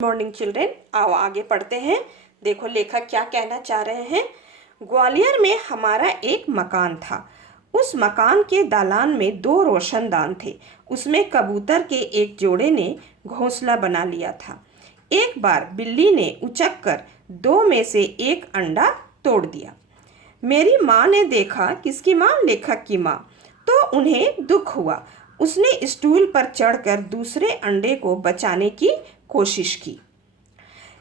Morning children, आओ आगे पढ़ते हैं। देखो लेखक क्या कहना चाह रहे हैं। ग्वालियर में हमारा एक मकान था। उस मकान के दालान में 2 रोशनदान थे। उसमें कबूतर के एक जोड़े ने घोंसला बना लिया था। एक बार बिल्ली ने उचक कर 2 में से एक अंडा तोड़ दिया। मेरी माँ ने देखा। किसकी माँ? लेखक की माँ। तो उन्हें दुख हुआ। उसने स्टूल पर चढ़कर दूसरे अंडे को बचाने की कोशिश की,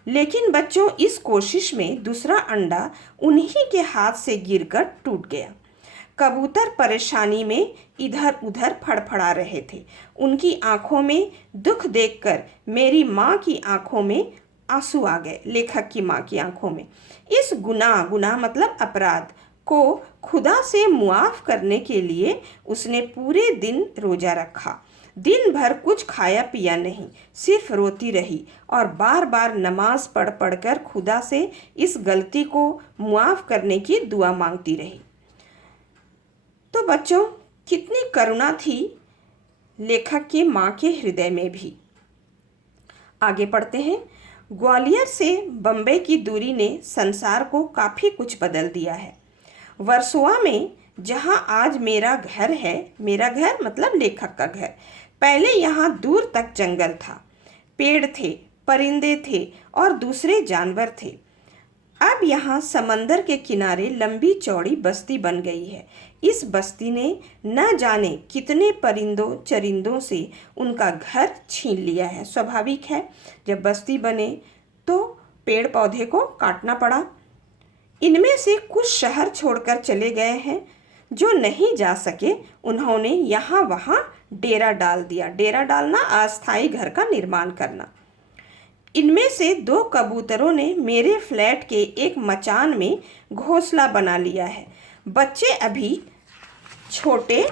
लेकिन बच्चों इस कोशिश में दूसरा अंडा उन्हीं के हाथ से गिरकर टूट गया। कबूतर परेशानी में इधर उधर फड़फड़ा रहे थे। उनकी आंखों में दुख देखकर मेरी माँ की आंखों में आंसू आ गए। लेखक की माँ की आंखों में। इस गुनाह मतलब अपराध को खुदा से मुआफ करने के लिए उसने पूरे दिन रोजा रखा। दिन भर कुछ खाया पिया नहीं, सिर्फ रोती रही और बार बार नमाज पढ़ कर खुदा से इस गलती को मुआफ करने की दुआ मांगती रही। तो बच्चों, कितनी करुणा थी लेखक की माँ के हृदय में भी। आगे पढ़ते हैं। ग्वालियर से बम्बई की दूरी ने संसार को काफ़ी कुछ बदल दिया है। वर्सोवा में जहाँ आज मेरा घर है, मेरा घर मतलब लेखक का घर, पहले यहाँ दूर तक जंगल था, पेड़ थे, परिंदे थे और दूसरे जानवर थे। अब यहाँ समंदर के किनारे लंबी चौड़ी बस्ती बन गई है। इस बस्ती ने न जाने कितने परिंदों चरिंदों से उनका घर छीन लिया है। स्वाभाविक है, जब बस्ती बने तो पेड़ पौधे को काटना पड़ा। इनमें से कुछ शहर छोड़कर चले गए हैं। जो नहीं जा सके उन्होंने यहाँ वहाँ डेरा डाल दिया। डेरा डालना, अस्थायी घर का निर्माण करना। इनमें से 2 कबूतरों ने मेरे फ्लैट के एक मचान में घोंसला बना लिया है। बच्चे अभी छोटे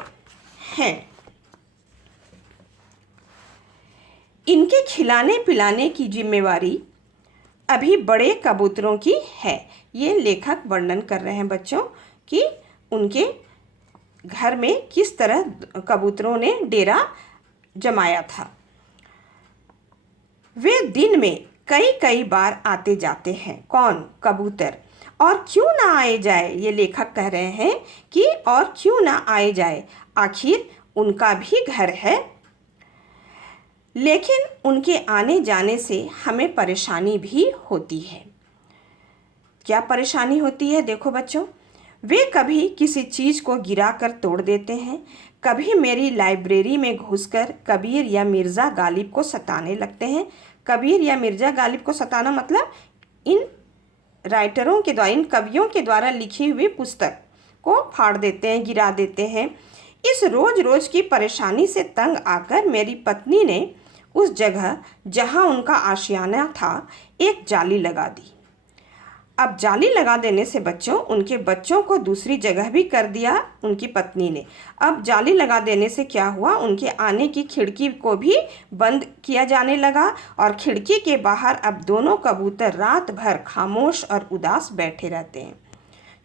हैं। इनके खिलाने पिलाने की जिम्मेवारी अभी बड़े कबूतरों की है। ये लेखक वर्णन कर रहे हैं बच्चों कि उनके घर में किस तरह कबूतरों ने डेरा जमाया था। वे दिन में कई बार आते जाते हैं। कौन? कबूतर। और क्यों ना आए जाए, ये लेखक कह रहे हैं कि और क्यों ना आए जाए, आखिर उनका भी घर है। लेकिन उनके आने जाने से हमें परेशानी भी होती है। क्या परेशानी होती है? देखो बच्चों, वे कभी किसी चीज़ को गिरा कर तोड़ देते हैं, कभी मेरी लाइब्रेरी में घुसकर कबीर या मिर्ज़ा गालिब को सताने लगते हैं। कबीर या मिर्ज़ा गालिब को सताना मतलब इन राइटरों के द्वारा, इन कवियों के द्वारा लिखी हुई पुस्तक को फाड़ देते हैं, गिरा देते हैं। इस रोज़ की परेशानी से तंग आकर मेरी पत्नी ने उस जगह जहाँ उनका आशियाना था एक जाली लगा दी। अब जाली लगा देने से बच्चों, उनके बच्चों को दूसरी जगह भी कर दिया उनकी पत्नी ने। अब जाली लगा देने से क्या हुआ, उनके आने की खिड़की को भी बंद किया जाने लगा और खिड़की के बाहर अब दोनों कबूतर रात भर खामोश और उदास बैठे रहते हैं,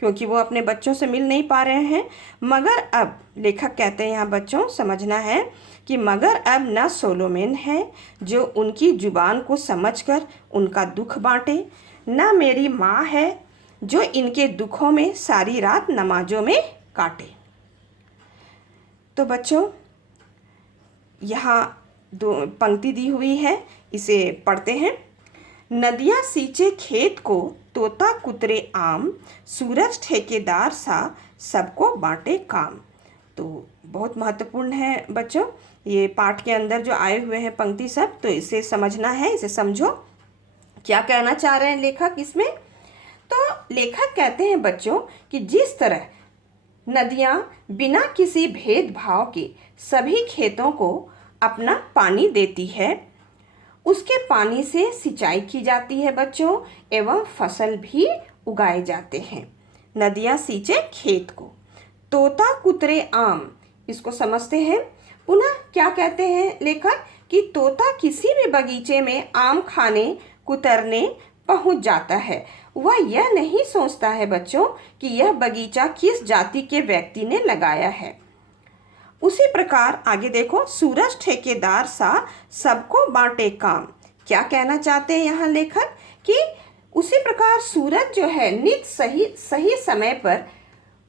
क्योंकि वो अपने बच्चों से मिल नहीं पा रहे हैं। मगर अब लेखक कहते हैं यहाँ बच्चों समझना है कि मगर अब न सोलोमन है जो उनकी जुबान को समझकर उनका दुख बांटे, न मेरी माँ है जो इनके दुखों में सारी रात नमाजों में काटे। तो बच्चों, यहाँ 2 पंक्ति दी हुई है, इसे पढ़ते हैं। नदियाँ सींचे खेत को, तोता कुतरे आम, सूरज ठेकेदार सा, सबको बांटे काम। तो बहुत महत्वपूर्ण है बच्चों, ये पाठ के अंदर जो आए हुए हैं पंक्ति सब, तो इसे समझना है, इसे समझो। क्या कहना चाह रहे हैं लेखक इसमें? तो लेखक कहते हैं बच्चों कि जिस तरह नदियाँ बिना किसी भेदभाव के सभी खेतों को अपना पानी देती है, उसके पानी से सिंचाई की जाती है बच्चों, एवं फसल भी उगाए जाते हैं। नदियाँ सींचे खेत को, तोता कुतरे आम, इसको समझते हैं। पुनः क्या कहते हैं लेखक कि तोता किसी भी बगीचे में आम खाने कुतरने पहुंच जाता है। वह यह नहीं सोचता है बच्चों कि यह बगीचा किस जाति के व्यक्ति ने लगाया है। उसी प्रकार आगे देखो, सूरज ठेकेदार सा, सबको बांटे काम, क्या कहना चाहते हैं यहाँ लेखक कि उसी प्रकार सूरज जो है नित सही समय पर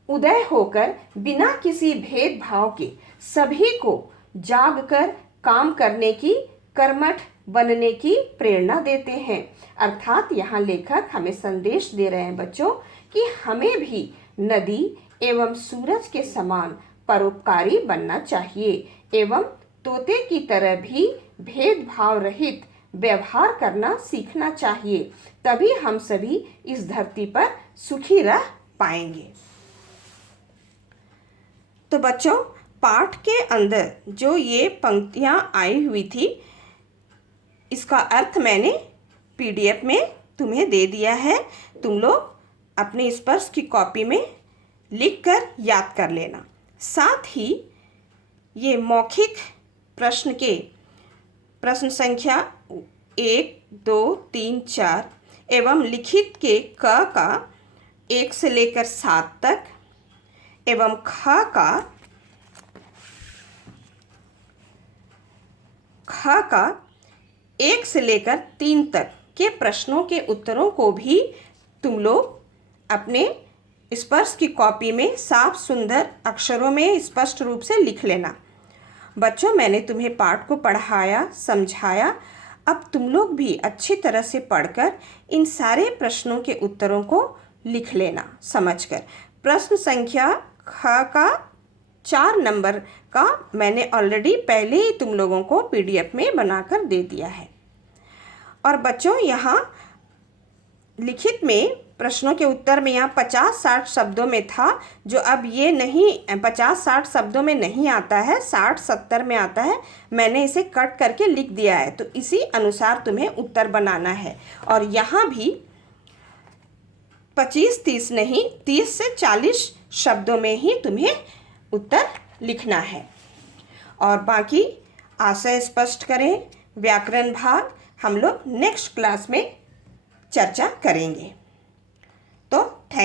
उदय होकर बिना किसी भेदभाव के सभी को जागकर काम करने की, कर्मठ बनने की प्रेरणा देते हैं। अर्थात यहाँ लेखक हमें संदेश दे रहे हैं बच्चों कि हमें भी नदी एवं सूरज के समान परोपकारी बनना चाहिए एवं तोते की तरह भी भेदभाव रहित व्यवहार करना सीखना चाहिए, तभी हम सभी इस धरती पर सुखी रह पाएंगे। तो बच्चों, पाठ के अंदर जो ये पंक्तियाँ आई हुई थी, इसका अर्थ मैंने PDF में तुम्हें दे दिया है। तुम लोग अपने स्पर्श की कॉपी में लिखकर याद कर लेना। साथ ही ये मौखिक प्रश्न के प्रश्न संख्या 1, 2, 3, 4 एवं लिखित के क का 1 से लेकर 7 तक एवं ख का 1 से लेकर 3 तक के प्रश्नों के उत्तरों को भी तुम लोग अपने स्पर्श की कॉपी में साफ सुंदर अक्षरों में स्पष्ट रूप से लिख लेना। बच्चों, मैंने तुम्हें पाठ को पढ़ाया, समझाया। अब तुम लोग भी अच्छी तरह से पढ़कर इन सारे प्रश्नों के उत्तरों को लिख लेना समझकर। प्रश्न संख्या ख का 4 नंबर का मैंने ऑलरेडी पहले ही तुम लोगों को PDF में बनाकर दे दिया है। और बच्चों, यहाँ लिखित में प्रश्नों के उत्तर में यहाँ 50-60 शब्दों में था, जो अब ये नहीं 50-60 शब्दों में नहीं आता है, 60-70 में आता है। मैंने इसे कट करके लिख दिया है, तो इसी अनुसार तुम्हें उत्तर बनाना है। और यहाँ भी 25-30 नहीं, 30 से 40 शब्दों में ही तुम्हें उत्तर लिखना है। और बाकी आशय स्पष्ट करें, व्याकरण भाग हम लोग नेक्स्ट क्लास में चर्चा करेंगे।